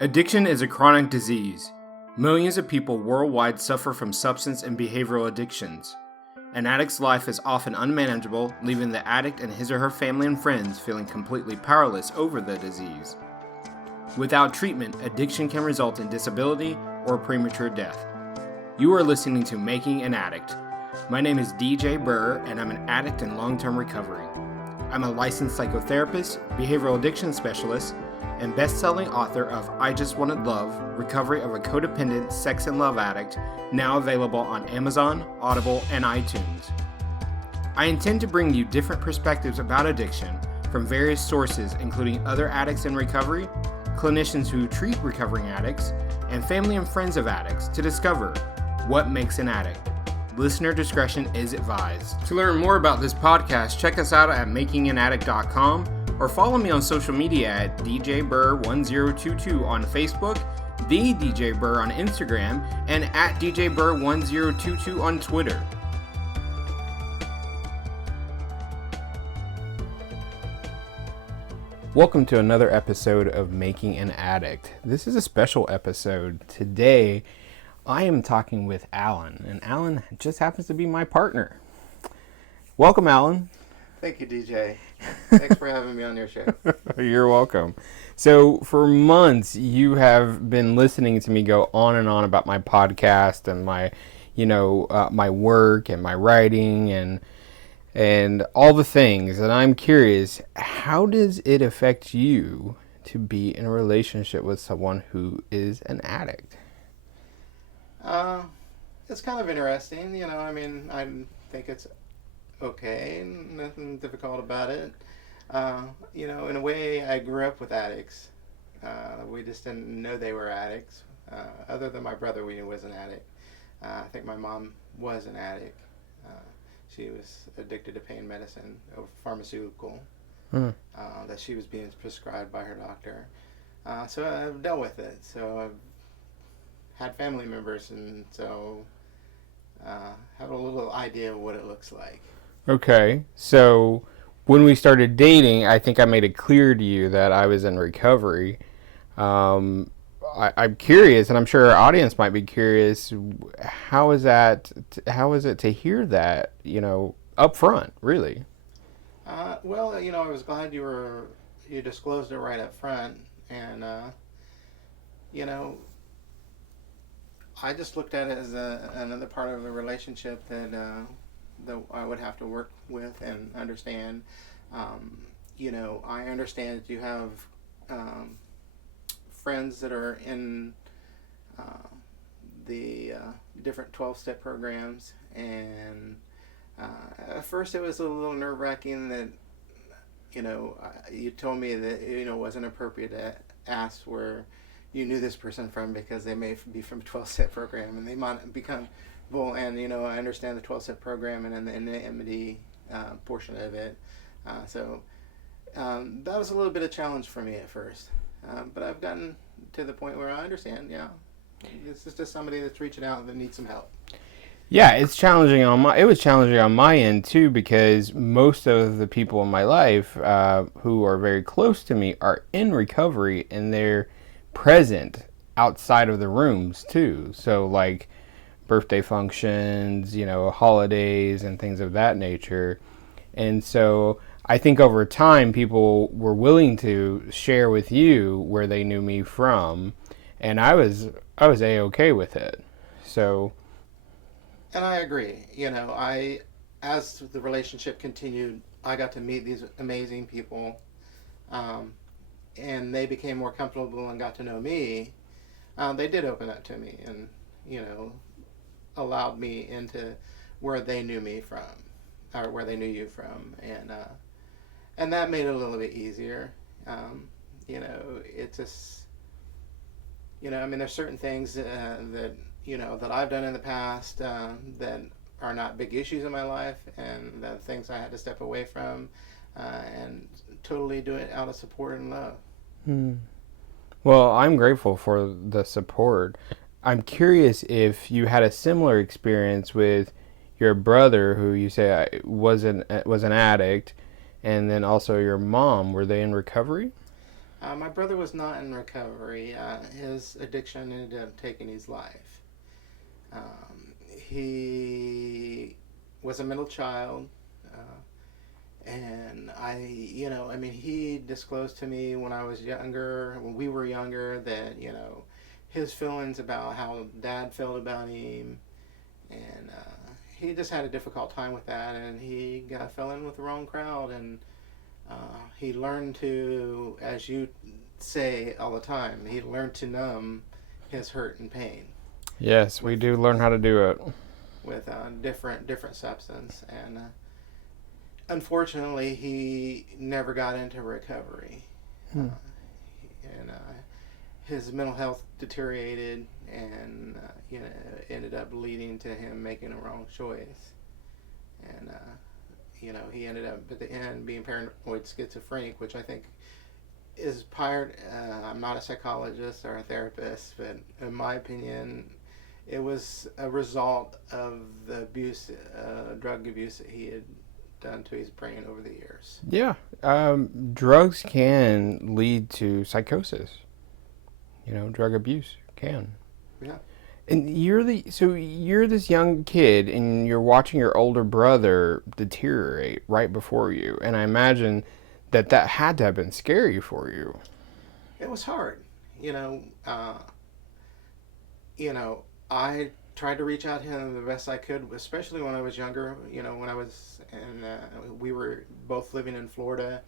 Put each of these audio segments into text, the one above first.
Addiction is a chronic disease. Millions of people worldwide suffer from substance and behavioral addictions. An addict's life is often unmanageable, leaving the addict and his or her family and friends feeling completely powerless over the disease. Without treatment, addiction can result in disability or premature death. You are listening to Making an Addict. My name is DJ Burr, and I'm an addict in long-term recovery. I'm a licensed psychotherapist, behavioral addiction specialist, and best-selling author of I Just Wanted Love, Recovery of a Codependent Sex and Love Addict, now available on Amazon, Audible, and iTunes. I intend to bring you different perspectives about addiction from various sources, including other addicts in recovery, clinicians who treat recovering addicts, and family and friends of addicts to discover what makes an addict. Listener discretion is advised. To learn more about this podcast, check us out at makinganaddict.com or follow me on social media at DJBurr1022 on Facebook, The DJ Burr on Instagram, and at DJBurr1022 on Twitter. Welcome to another episode of Making an Addict. This is a special episode. Today, I am talking with Alan, and Alan just happens to be my partner. Welcome, Alan. Thank you, DJ. Thanks for having me on your show. You're welcome. So, for months, you have been listening to me go on and on about my podcast and my, my work and my writing and all the things. And I'm curious, how does it affect you to be in a relationship with someone who is an addict? It's kind of interesting, I think it's okay, nothing difficult about it. In a way, I grew up with addicts. We just didn't know they were addicts. Other than my brother, we knew was an addict. I think my mom was an addict. She was addicted to pain medicine, or pharmaceutical, that she was being prescribed by her doctor. So I've dealt with it. So I've had family members, and so have a little idea of what it looks like. Okay, so when we started dating, I think I made it clear to you that I was in recovery. I'm curious, and I'm sure our audience might be curious, how is it to hear that, up front, really? I was glad you disclosed it right up front, and, I just looked at it as another part of the relationship that I would have to work with and understand. I understand that you have friends that are in the different 12-step programs, and at first it was a little nerve-wracking that, you told me that, it wasn't appropriate to ask where you knew this person from, because they may be from a 12-step program and they might become full. And I understand the 12-step program and then the anonymity portion of it. So that was a little bit of a challenge for me at first, but I've gotten to the point where I understand. Yeah, this is just somebody that's reaching out that needs some help. Yeah, it was challenging on my end too, because most of the people in my life who are very close to me are in recovery, and they're present outside of the rooms too. So like birthday functions, holidays and things of that nature. And so I think over time people were willing to share with you where they knew me from, and I was A-okay with it. So, and I agree. As the relationship continued, I got to meet these amazing people, and they became more comfortable and got to know me. They did open up to me and, allowed me into where they knew me from, or where they knew you from. And that made it a little bit easier. It's just, there's certain things that I've done in the past that are not big issues in my life, and the things I had to step away from and totally do it out of support and love. Well, I'm grateful for the support. I'm curious if you had a similar experience with your brother, who you say was an addict, and then also your mom. Were they in recovery? My brother was not in recovery. His addiction ended up taking his life. He was a middle child, and he disclosed to me when we were younger, that his feelings about how Dad felt about him, and he just had a difficult time with that, and he fell in with the wrong crowd, and he learned to, as you say all the time, he learned to numb his hurt and pain. Yes, we do learn how to do it. With different substance, and unfortunately, he never got into recovery, and his mental health deteriorated, and ended up leading to him making a wrong choice, and he ended up at the end being paranoid schizophrenic, which I think is part. I'm not a psychologist or a therapist, but in my opinion, it was a result of the abuse, drug abuse that he had done to his brain over the years. Yeah, drugs can lead to psychosis. Drug abuse can. Yeah. And you're this young kid, and you're watching your older brother deteriorate right before you, and I imagine that had to have been scary for you. It was hard, I tried to reach out to him the best I could, especially when I was younger. When I was we were both living in Florida,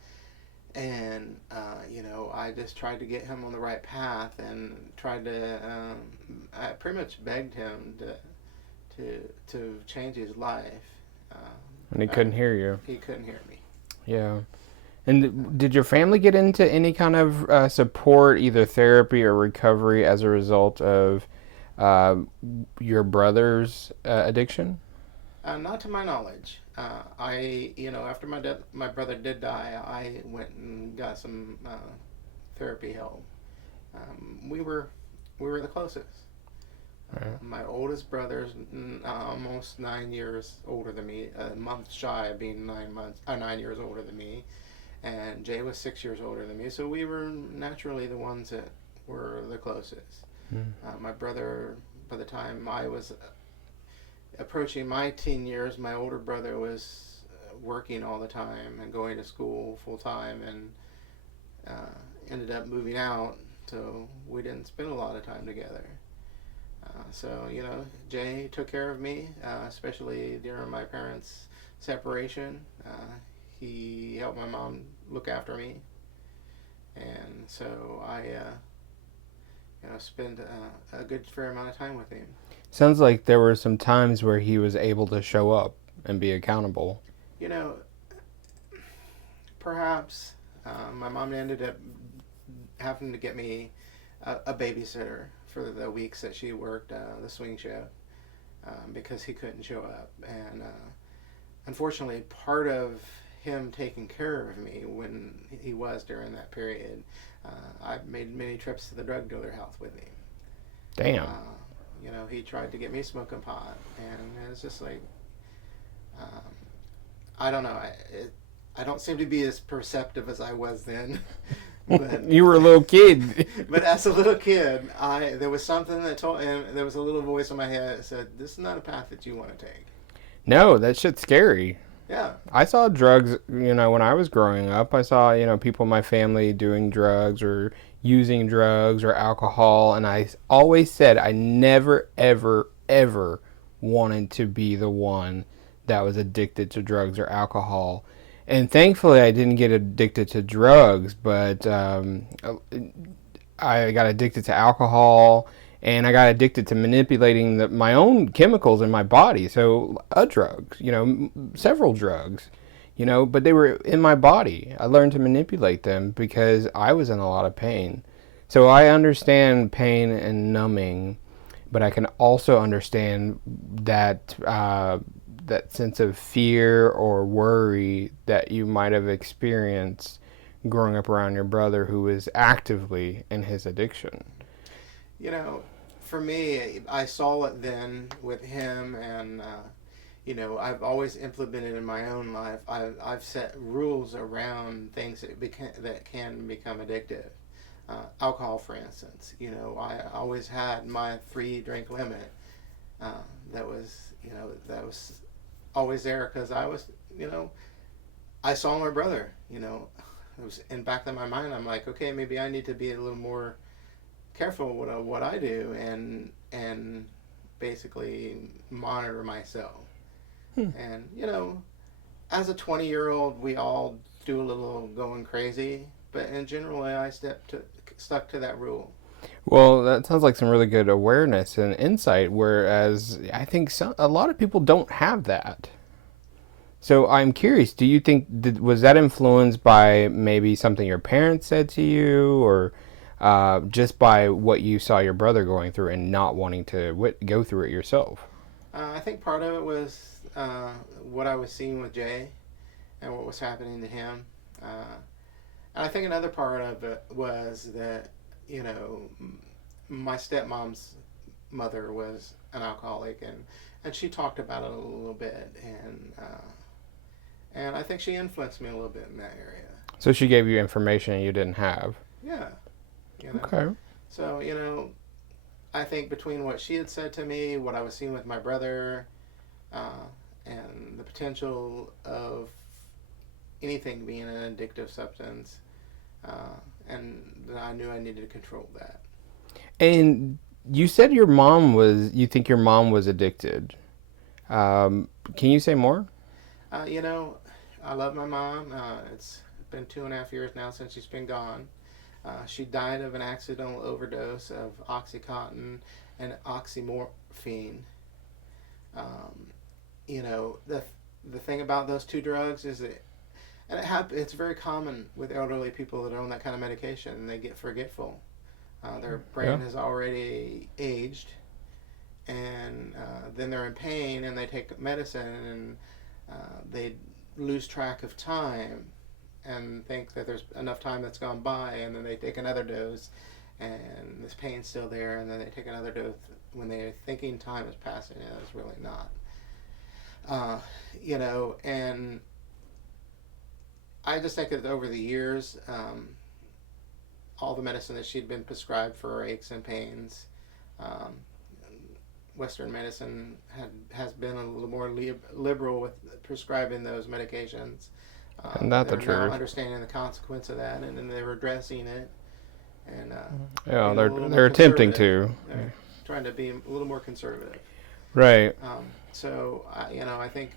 and I just tried to get him on the right path, and tried to. I pretty much begged him to change his life. And he couldn't hear you. He couldn't hear me. Yeah. And did your family get into any kind of support, either therapy or recovery, as a result of your brother's addiction? Not to my knowledge. After my brother did die, I went and got some therapy help. We were the closest. Right. My oldest brother's almost 9 years older than me, a month shy of being 9 years older than me, and Jay was 6 years older than me. So we were naturally the ones that were the closest. My brother, by the time I was approaching my teen years, my older brother was working all the time and going to school full time, and ended up moving out, so we didn't spend a lot of time together. So Jay took care of me, especially during my parents' separation. He helped my mom look after me, and so I spend a good fair amount of time with him. Sounds like there were some times where he was able to show up and be accountable. Perhaps my mom ended up having to get me a babysitter for the weeks that she worked the swing shift, because he couldn't show up. And unfortunately, part of him taking care of me when he was during that period, I made many trips to the drug dealer house with him. Damn. He tried to get me smoking pot, and it's just like, I don't know. I don't seem to be as perceptive as I was then. But, you were a little kid. But as a little kid, there was something that told, and there was a little voice in my head that said, "This is not a path that you want to take." No, that shit's scary. Yeah. I saw drugs, when I was growing up. I saw, people in my family doing drugs or using drugs or alcohol, and I always said I never, ever, ever wanted to be the one that was addicted to drugs or alcohol. And thankfully, I didn't get addicted to drugs, but I got addicted to alcohol, and I got addicted to manipulating my own chemicals in my body. So, drugs, several drugs, but they were in my body. I learned to manipulate them because I was in a lot of pain. So I understand pain and numbing, but I can also understand that that sense of fear or worry that you might have experienced growing up around your brother who is actively in his addiction. For me, I saw it then with him, and I've always implemented in my own life. I've set rules around things that can become addictive. Alcohol, for instance. I always had my 3 drink limit. Uh, that was always there because I saw my brother. It was in back of my mind. I'm like, okay, maybe I need to be a little more careful what I do and basically monitor myself. Hmm. And as a 20-year-old, we all do a little going crazy, but in general, I stuck to that rule. Well, that sounds like some really good awareness and insight, whereas I think a lot of people don't have that. So I'm curious, do you think was that influenced by maybe something your parents said to you, or just by what you saw your brother going through and not wanting to go through it yourself? I think part of it was what I was seeing with Jay and what was happening to him. And I think another part of it was that, you know, my stepmom's mother was an alcoholic, and she talked about it a little bit, and I think she influenced me a little bit in that area. So she gave you information you didn't have. Yeah, Okay. So I think between what she had said to me, what I was seeing with my brother, uh, and the potential of anything being an addictive substance, and I knew I needed to control that. And you said you think your mom was addicted. Can you say more? Uh, you know, I love my mom. It's been 2.5 years now since she's been gone. She died of an accidental overdose of Oxycontin and oxymorphine. Um, the thing about those two drugs is that, and it's very common with elderly people that are on that kind of medication, and they get forgetful. Their Yeah. brain has already aged, and then they're in pain, and they take medicine, and they lose track of time and think that there's enough time that's gone by, and then they take another dose, and this pain's still there, and then they take another dose when they're thinking time is passing, and it's really not. And I just think that over the years, all the medicine that she'd been prescribed for aches and pains, um, Western medicine has been a little more liberal with prescribing those medications. And that's the They're now truth. understanding the consequence of that, and then they're addressing it, and Yeah, being a little more they're attempting conservative. to. They're trying to be a little more conservative. Right. I think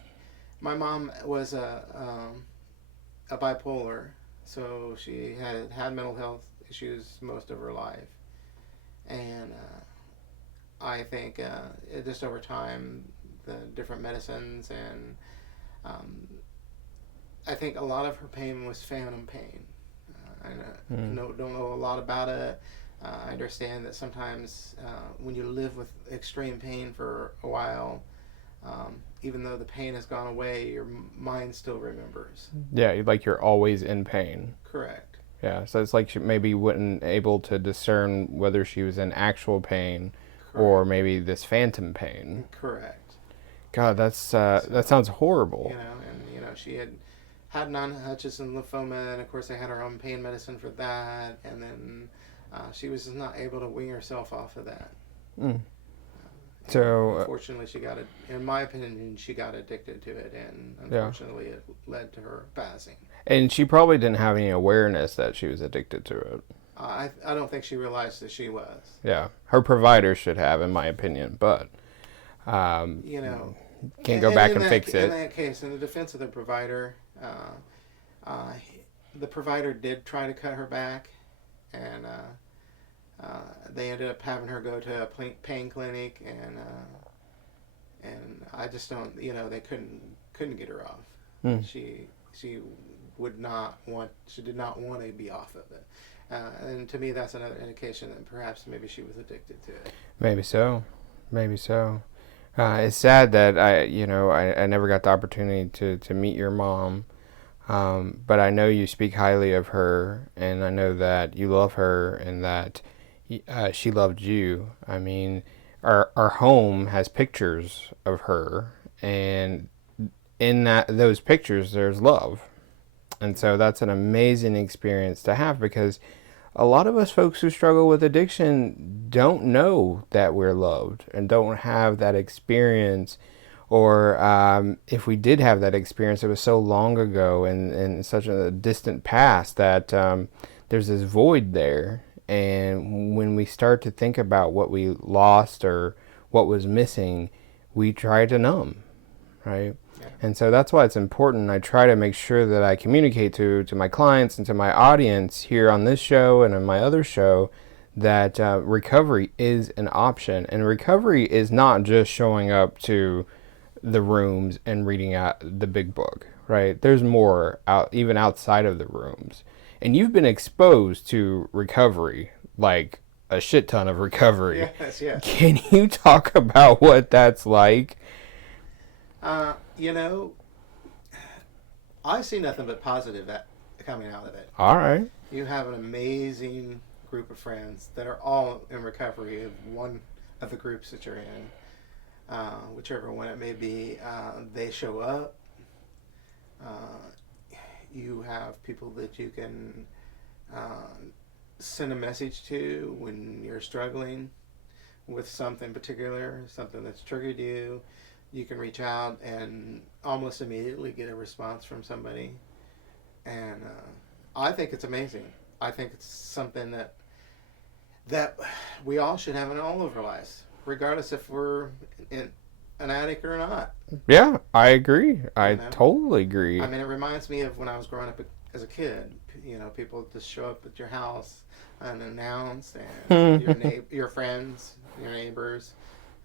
my mom was a bipolar, so she had mental health issues most of her life, and I think just over time, the different medicines, and um, I think a lot of her pain was phantom pain. Don't know a lot about it. I understand that sometimes when you live with extreme pain for a while, even though the pain has gone away, your mind still remembers. Yeah, like you're always in pain. Correct. Yeah, so it's like she maybe wasn't able to discern whether she was in actual pain or Correct. maybe this phantom pain. Correct. God, that sounds horrible. She had non-Hodgkin lymphoma, and of course they had her own pain medicine for that, and then she was just not able to wean herself off of that. Mm. So, unfortunately, in my opinion, she got addicted to it, and yeah. unfortunately, it led to her passing. And she probably didn't have any awareness that she was addicted to it. I don't think she realized that she was. Yeah, her provider should have, in my opinion, but can't go back and fix it. In that case, in the defense of the provider, the provider did try to cut her back, and they ended up having her go to a pain clinic, and I just don't, they couldn't get her off. Mm. She did not want to be off of it. And to me, that's another indication that perhaps maybe she was addicted to it. Maybe so. It's sad that I never got the opportunity to meet your mom, but I know you speak highly of her, and I know that you love her, and that she loved you. I mean, our home has pictures of her, and in those pictures, there's love. And so that's an amazing experience to have, because a lot of us folks who struggle with addiction don't know that we're loved and don't have that experience. Or if we did have that experience, it was so long ago and in such a distant past that there's this void there. And when we start to think about what we lost or what was missing, we try to numb, right? Yeah. And so that's why it's important. I try to make sure that I communicate to my clients and to my audience here on this show and on my other show that recovery is an option. And recovery is not just showing up to the rooms and reading out the big book, right? There's more out, even outside of the rooms. And you've been exposed to recovery, like a shit ton of recovery. Yes, yes. Can you talk about what that's like? You know, I see nothing but positive coming out of it. All right. You have an amazing group of friends that are all in recovery of one of the groups that you're in. Whichever one it may be, they show up. You have people that you can send a message to when you're struggling with something particular, something that's triggered you. You can reach out and almost immediately get a response from somebody. And I think it's amazing. I think it's something that we all should have in all of our lives, regardless if we're an addict or not. Yeah, I agree. I totally agree. I mean, it reminds me of when I was growing up as a kid. You know, people just show up at your house unannounced, and your friends, your neighbors,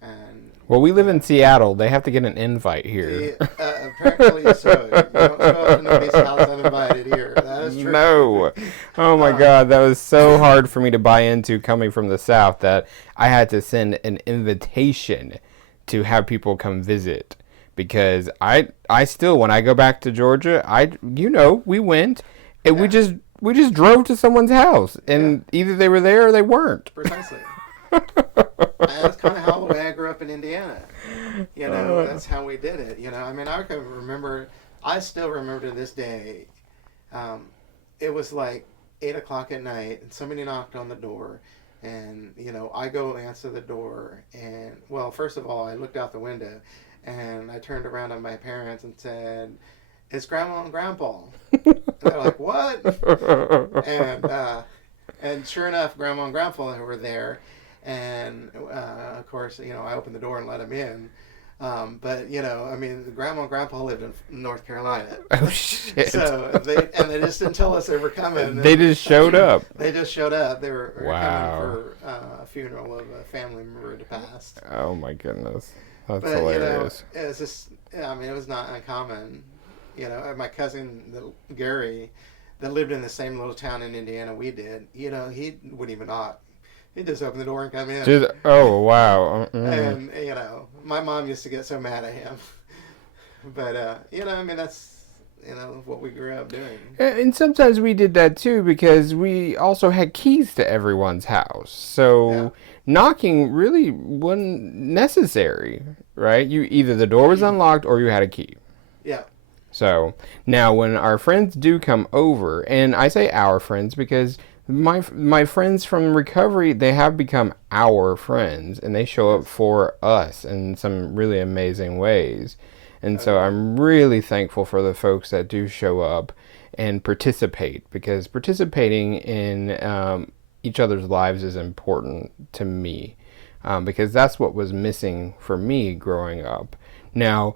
and... Well, we live in Seattle. They have to get an invite here. Apparently so. You don't show up in anybody's house uninvited here. That is true. No. Oh, my God. That was so hard for me to buy into coming from the South that I had to send an invitation to have people come visit. Because I still, when I go back to Georgia, we went and we just drove to someone's house. And either they were there or they weren't. Precisely. That's kind of how the way I grew up in Indiana. You know, that's how we did it. You know, I mean, I still remember to this day, it was like 8 o'clock at night and somebody knocked on the door. And, you know, I go answer the door. And, well, first of all, I looked out the window and I turned around to my parents and said, "It's Grandma and Grandpa." And they're like, "What?" And sure enough, Grandma and Grandpa were there. And, of course, you know, I opened the door and let them in. But, you know, I mean, Grandma and Grandpa lived in North Carolina. Oh, shit. So, they just didn't tell us they were coming. They just showed up. They just showed up. They were coming for a funeral of a family member who passed. Oh, my goodness. That's hilarious. You know, it was just, I mean, it was not uncommon. You know, my cousin, Gary, that lived in the same little town in Indiana we did, you know, he wouldn't even knock. He'd just open the door and come in. Oh, wow. And, you know, my mom used to get so mad at him. But, you know, I mean, that's, you know, what we grew up doing. And sometimes we did that, too, because we also had keys to everyone's house. So knocking really wasn't necessary, right? Either the door was unlocked or you had a key. Yeah. So now when our friends do come over, and I say our friends because my friends from recovery, they have become our friends, and they show up for us in some really amazing ways. And so I'm really thankful for the folks that do show up and participate, because participating in each other's lives is important to me, because that's what was missing for me growing up. Now,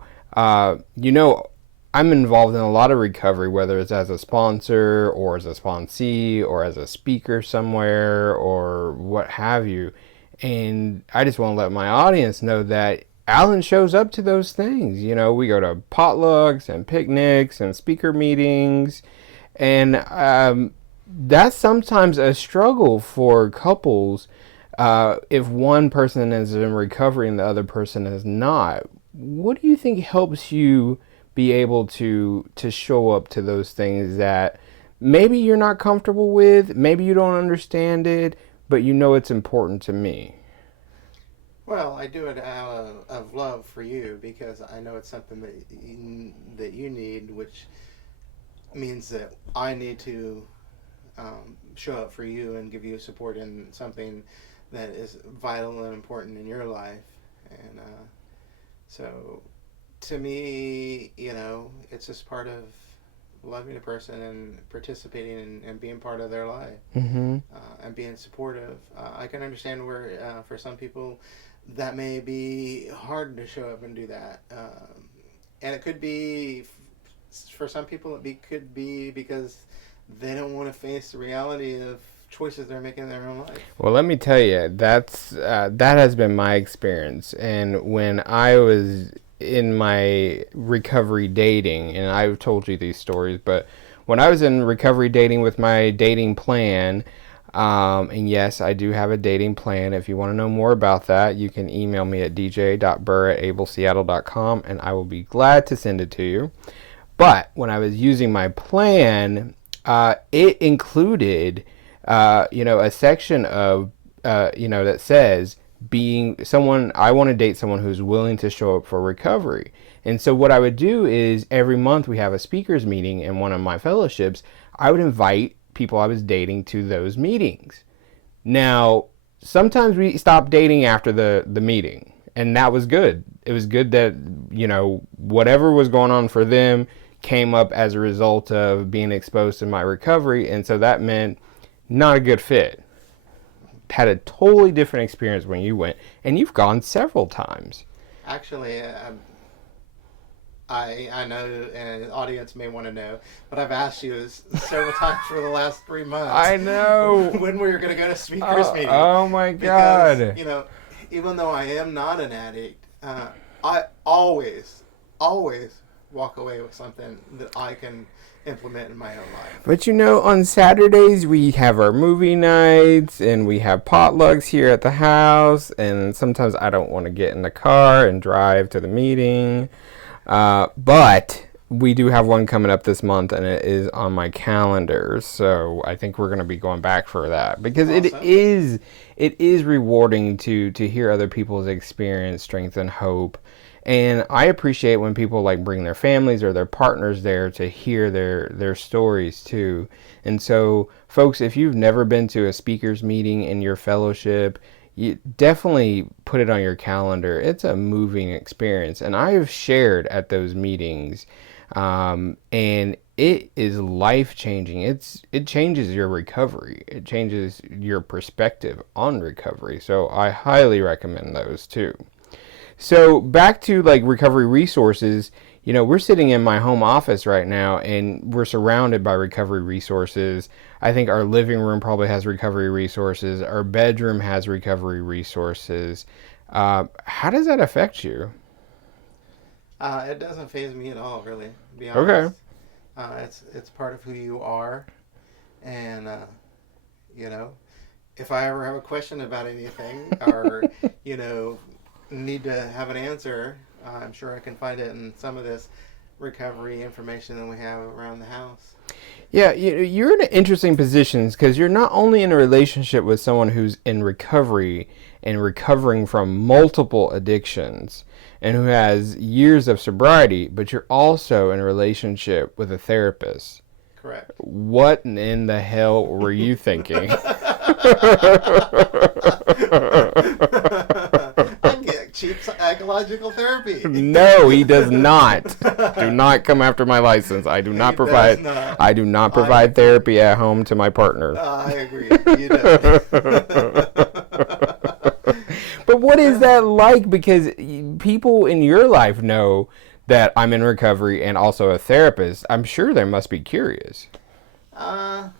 you know, I'm involved in a lot of recovery, whether it's as a sponsor or as a sponsee or as a speaker somewhere or what have you. And I just want to let my audience know that Alan shows up to those things. You know, we go to potlucks and picnics and speaker meetings. And that's sometimes a struggle for couples if one person is in recovery and the other person is not. What do you think helps you be able to show up to those things that maybe you're not comfortable with, maybe you don't understand it, but you know it's important to me? Well, I do it out of love for you, because I know it's something that you need, which means that I need to show up for you and give you support in something that is vital and important in your life. And so, to me, it's just part of loving a person and participating and being part of their life, and being supportive. I can understand where, for some people, that may be hard to show up and do that. And it could be, for some people, could be because they don't want to face the reality of choices they're making in their own life. Well, let me tell you, that has been my experience. And when I was in my recovery dating, and I've told you these stories, but when I was in recovery dating with my dating plan, and yes, I do have a dating plan. If you want to know more about that, you can email me at dj.burr@ableseattle.com, and I will be glad to send it to you. But when I was using my plan, it included, a section of, that says I want to date someone who's willing to show up for recovery. And so what I would do is every month we have a speakers meeting in one of my fellowships. I would invite people I was dating to those meetings. Now, sometimes we stopped dating after the meeting, and that was good. It was good that, whatever was going on for them came up as a result of being exposed to my recovery, and so that meant not a good fit. Had a totally different experience when you went, and you've gone several times. Actually, I know, and the audience may want to know, but I've asked you several times for the last 3 months. I know. When we were going to go to speakers meeting. Oh my God. Because, even though I am not an addict, I always walk away with something that I can implement in my own life. But on Saturdays we have our movie nights and we have potlucks here at the house, and sometimes I don't want to get in the car and drive to the meeting. But we do have one coming up this month, and it is on my calendar. So I think we're going to be going back for that, because awesome. It is rewarding to hear other people's experience, strength, and hope. And I appreciate when people bring their families or their partners there to hear their stories too. And so, folks, if you've never been to a speakers meeting in your fellowship, you definitely put it on your calendar. It's a moving experience, and I have shared at those meetings, and it is life-changing. It changes your recovery. It changes your perspective on recovery. So I highly recommend those too. So back to recovery resources, we're sitting in my home office right now, and we're surrounded by recovery resources. I think our living room probably has recovery resources. Our bedroom has recovery resources. How does that affect you? It doesn't faze me at all, really, to be honest. Okay. It's part of who you are, and if I ever have a question about anything or need to have an answer, I'm sure I can find it in some of this recovery information that we have around the house. Yeah, you're in interesting positions, because you're not only in a relationship with someone who's in recovery and recovering from multiple addictions and who has years of sobriety, but you're also in a relationship with a therapist. Correct. What in the hell were you thinking? Cheap psychological therapy. No, he does not. Do not come after my license. I do not provide. I do not provide therapy at home to my partner. I agree. You don't. But what is that like? Because people in your life know that I'm in recovery and also a therapist. I'm sure they must be curious. I've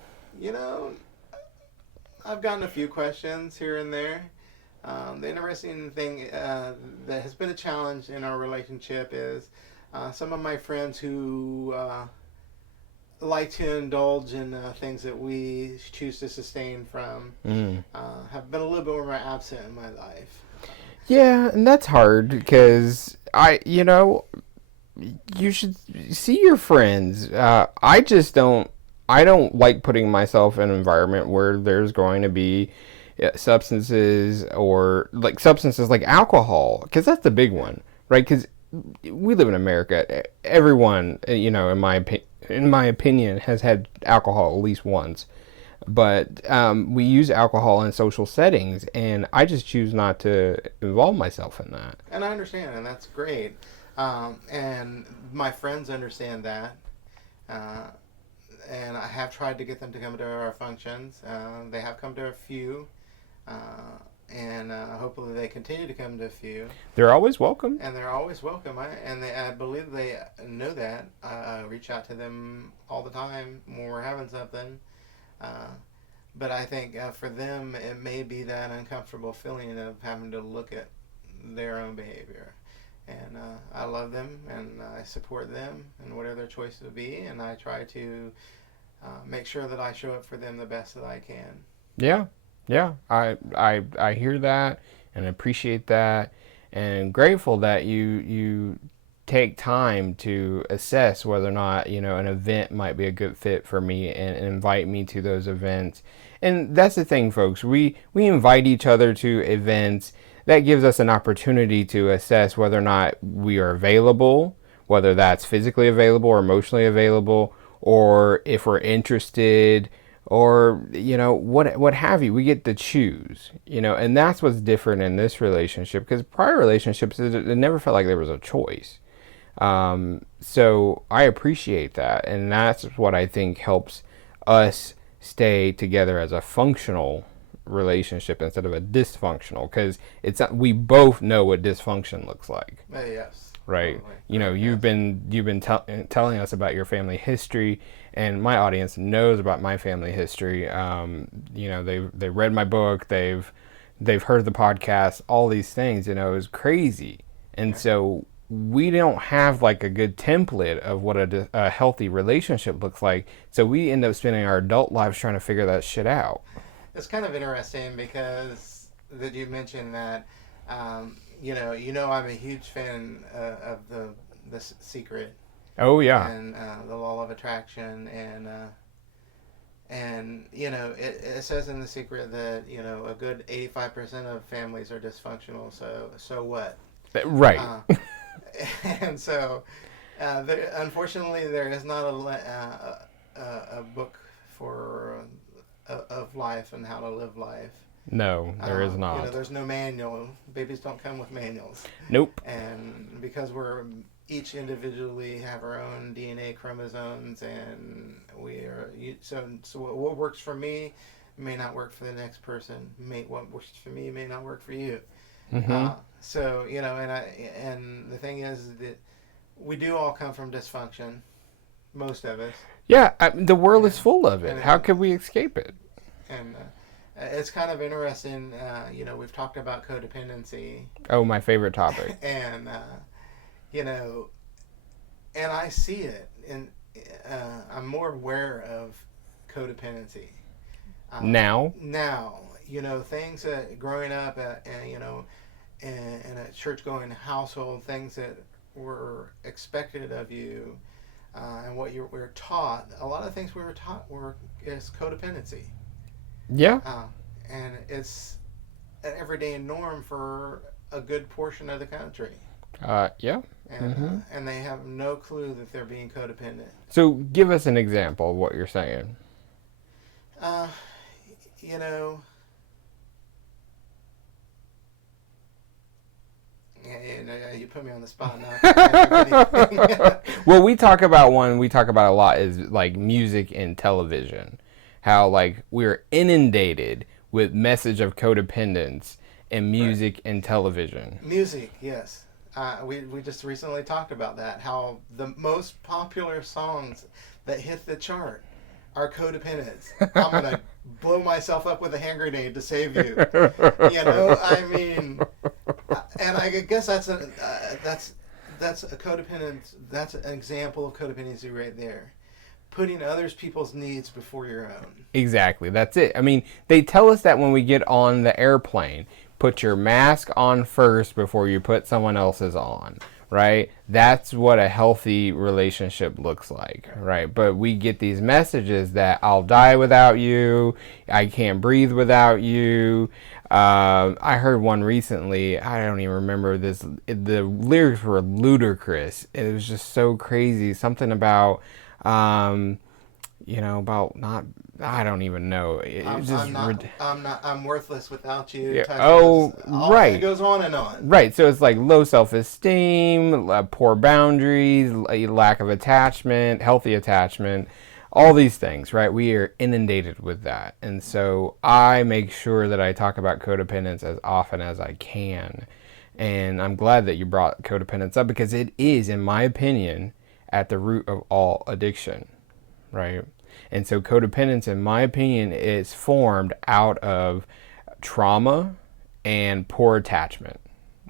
gotten a few questions here and there. The interesting thing that has been a challenge in our relationship is some of my friends who like to indulge in things that we choose to sustain from have been a little bit more absent in my life. Yeah, and that's hard, because you should see your friends. I don't like putting myself in an environment where there's going to be substances, or substances like alcohol, because that's the big one, right? Because we live in America. Everyone, in my opinion, has had alcohol at least once. But we use alcohol in social settings, and I just choose not to involve myself in that. And I understand, and that's great. And my friends understand that. Uh, and I have tried to get them to come to our functions. They have come to a few, and hopefully they continue to come to a few. They're always welcome. And they're always welcome. I believe they know that. I reach out to them all the time when we're having something. Uh, but I think for them, it may be that uncomfortable feeling of having to look at their own behavior. And I love them and I support them and whatever their choice would be. And I try to make sure that I show up for them the best that I can. Yeah, yeah. I hear that and appreciate that, and grateful that you take time to assess whether or not an event might be a good fit for me, and invite me to those events. And that's the thing, folks. We invite each other to events. That gives us an opportunity to assess whether or not we are available, whether that's physically available or emotionally available, or if we're interested, or what have you. We get to choose, and that's what's different in this relationship, because prior relationships, it never felt like there was a choice. So I appreciate that, and that's what I think helps us stay together as a functional relationship instead of a dysfunctional, because we both know what dysfunction looks like. Yes. Right. Totally. You've Yes. been telling us about your family history, and my audience knows about my family history. They read my book, they've heard the podcast, all these things. It was crazy, and so we don't have like a good template of what a healthy relationship looks like. So we end up spending our adult lives trying to figure that shit out. It's kind of interesting because that you mentioned that. I'm a huge fan of the Secret Oh yeah. and the Law of Attraction, and it says in the Secret that a good 85% of families are dysfunctional. So what? Right. And so, unfortunately, there is not a book for of life and how to live life. No, there is not. There's no manual. Babies don't come with manuals. Nope. And because we're each individually have our own DNA chromosomes, and so what works for me may not work for the next person. What works for me may not work for you. Mm-hmm. And the thing is that we do all come from dysfunction, most of us. Yeah, the world is full of it. And How could we escape it? And it's kind of interesting. We've talked about codependency. Oh, my favorite topic. And and I see it, and I'm more aware of codependency Now. Now, things that growing up in a church-going household, things that were expected of you, and what we were taught. A lot of things we were taught is codependency. Yeah. And it's an everyday norm for a good portion of the country. Yeah. And they have no clue that they're being codependent. So give us an example of what you're saying. You know, you put me on the spot now. Well, we talk about a lot is like music and television. How like we're inundated with message of codependence in music Right. and television. Music, yes. We just recently talked about that. How the most popular songs that hit the chart are codependents. I'm gonna blow myself up with a hand grenade to save you. I mean, and I guess that's a codependent. That's an example of codependency right there. Putting others people's needs before your own. Exactly, that's it. I mean, they tell us that when we get on the airplane, put your mask on first before you put someone else's on, right? That's what a healthy relationship looks like, right? But we get these messages that I'll die without you, I can't breathe without you. I heard one recently, I don't even remember this, the lyrics were ludicrous. It was just so crazy. Something about, about not I don't even know. It's just I'm worthless without you. yeah. Touching Oh, us. right. It goes on and on. Right, so it's like low self-esteem, poor boundaries, lack of attachment, healthy attachment, all these things, right? We are inundated with that. And so I make sure that I talk about codependence as often as I can. And I'm glad that you brought codependence up because it is, in my opinion, at the root of all addiction, right? And so codependence, in my opinion, is formed out of trauma and poor attachment,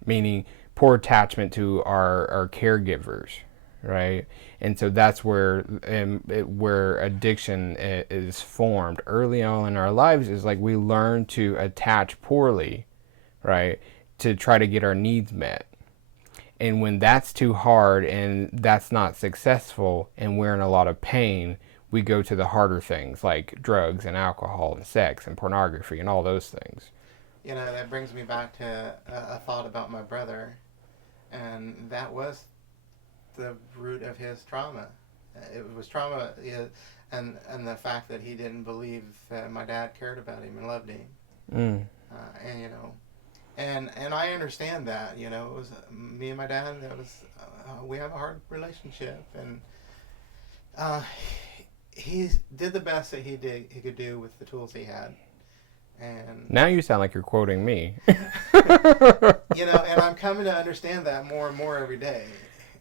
meaning poor attachment to our caregivers, right? And so that's where addiction is formed early on in our lives. Is like we learn to attach poorly, right, to try to get our needs met. And when that's too hard and that's not successful and we're in a lot of pain, we go to the harder things like drugs and alcohol and sex and pornography and all those things. You know, that brings me back to a thought about my brother, and that was the root of his trauma. It was trauma, and the fact that he didn't believe that my dad cared about him and loved him. And you know, and I understand that. You know, it was me and my dad. It was we have a hard relationship, and he did the best that he could do with the tools he had. And now you sound like you're quoting me. You know, and I'm coming to understand that more and more every day.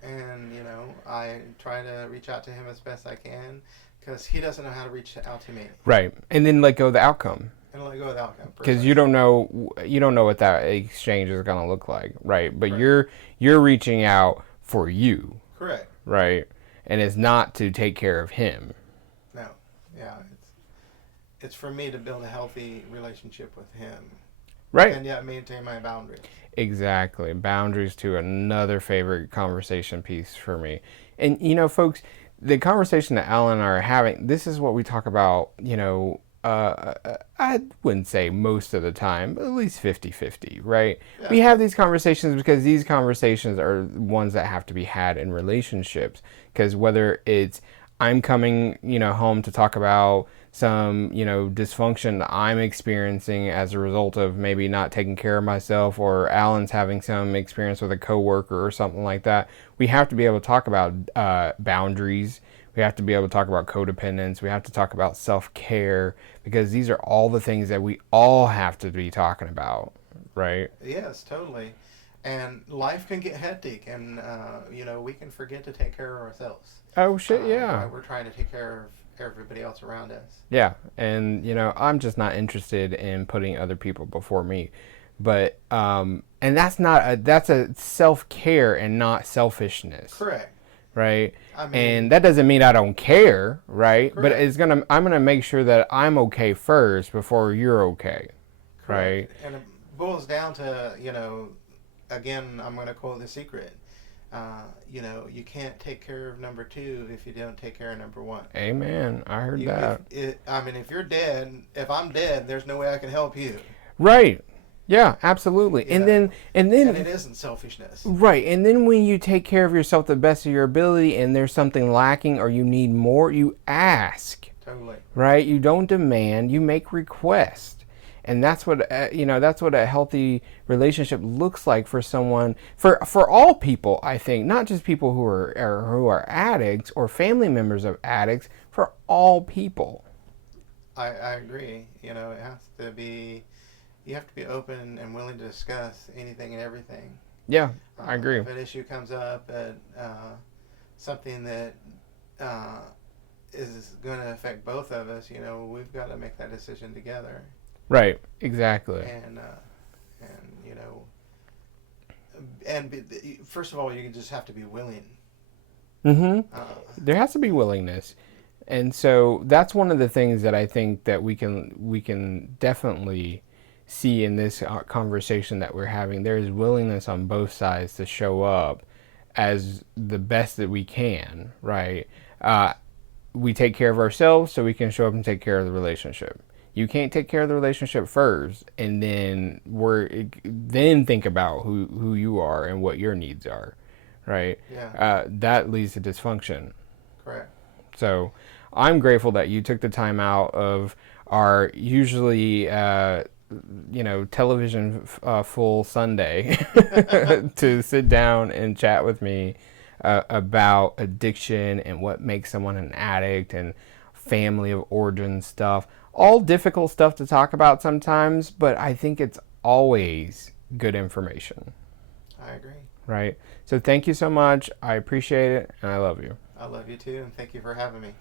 And, you know, I try to reach out to him as best I can because he doesn't know how to reach out to me. Right. And then let go of the outcome. And let go of the outcome. Because you don't know what that exchange is going to look like. Right. But Correct. you're reaching out for you. Correct. Right. And it's not to take care of him. No. Yeah. It's for me to build a healthy relationship with him. Right. And yet maintain my boundaries. Exactly. Boundaries to another favorite conversation piece for me. And, you know, folks, the conversation that Alan and I are having, this is what we talk about, you know, I wouldn't say most of the time, but at least 50-50, right? Yeah. We have these conversations because these conversations are ones that have to be had in relationships. Because whether it's I'm coming, you know, home to talk about some, you know, dysfunction I'm experiencing as a result of maybe not taking care of myself, or Alan's having some experience with a coworker or something like that. We have to be able to talk about boundaries. We have to be able to talk about codependence. We have to talk about self-care, because these are all the things that we all have to be talking about, right? Yes, totally. And life can get hectic, and you know, we can forget to take care of ourselves. Oh shit, yeah. We're trying to take care of everybody else around us. Yeah, and you know, I'm just not interested in putting other people before me. But and that's a self-care and not selfishness. Correct. Right? I mean, and that doesn't mean I don't care, right? Correct. But I'm gonna make sure that I'm okay first before you're okay. Correct. Right? And it boils down to, you know, again, I'm gonna quote The Secret. You know, you can't take care of number two if you don't take care of number one. Amen. I heard that. I mean, if you're dead, if I'm dead, there's no way I can help you. Right. Yeah, absolutely. Yeah. And it isn't selfishness. Right. And then when you take care of yourself to the best of your ability and there's something lacking or you need more, you ask. Totally. Right? You don't demand, you make requests. And that's what that's what a healthy relationship looks like for someone, for all people, I think, not just people who are addicts or family members of addicts, for all people. I agree. You know, it has to be, you have to be open and willing to discuss anything and everything. Yeah, I agree. If an issue comes up, something that is going to affect both of us, you know, we've got to make that decision together. Right, exactly. And you know, and first of all, you just have to be willing. Mm-hmm. There has to be willingness. And so that's one of the things that I think that we can definitely see in this conversation that we're having. There is willingness on both sides to show up as the best that we can, right? We take care of ourselves so we can show up and take care of the relationship. You can't take care of the relationship first and then think about who you are and what your needs are, right? Yeah. That leads to dysfunction. Correct. So I'm grateful that you took the time out of our usually, television full Sunday to sit down and chat with me about addiction and what makes someone an addict and family of origin stuff. All difficult stuff to talk about sometimes, but I think it's always good information. I agree. Right? So thank you so much. I appreciate it, and I love you. I love you too, and thank you for having me.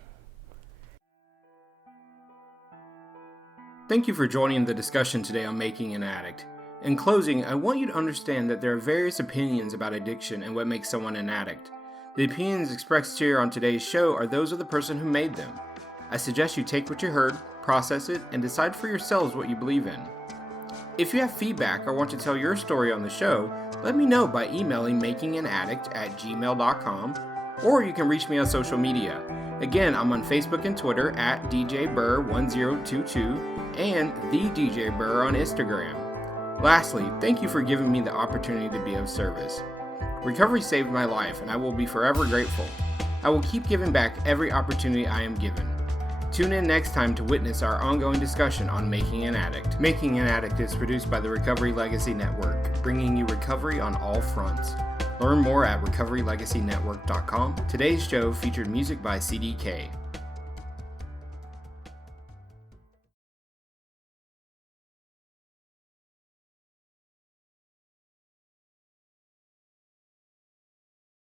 Thank you for joining the discussion today on Making an Addict. In closing, I want you to understand that there are various opinions about addiction and what makes someone an addict. The opinions expressed here on today's show are those of the person who made them. I suggest you take what you heard, process it, and decide for yourselves what you believe in. If you have feedback or want to tell your story on the show, let me know by emailing makinganaddict@gmail.com, or you can reach me on social media. Again, I'm on Facebook and Twitter at DJBurr1022 and The DJ Burr on Instagram. Lastly, thank you for giving me the opportunity to be of service. Recovery saved my life, and I will be forever grateful. I will keep giving back every opportunity I am given. Tune in next time to witness our ongoing discussion on Making an Addict. Making an Addict is produced by the Recovery Legacy Network, bringing you recovery on all fronts. Learn more at recoverylegacynetwork.com. Today's show featured music by CDK.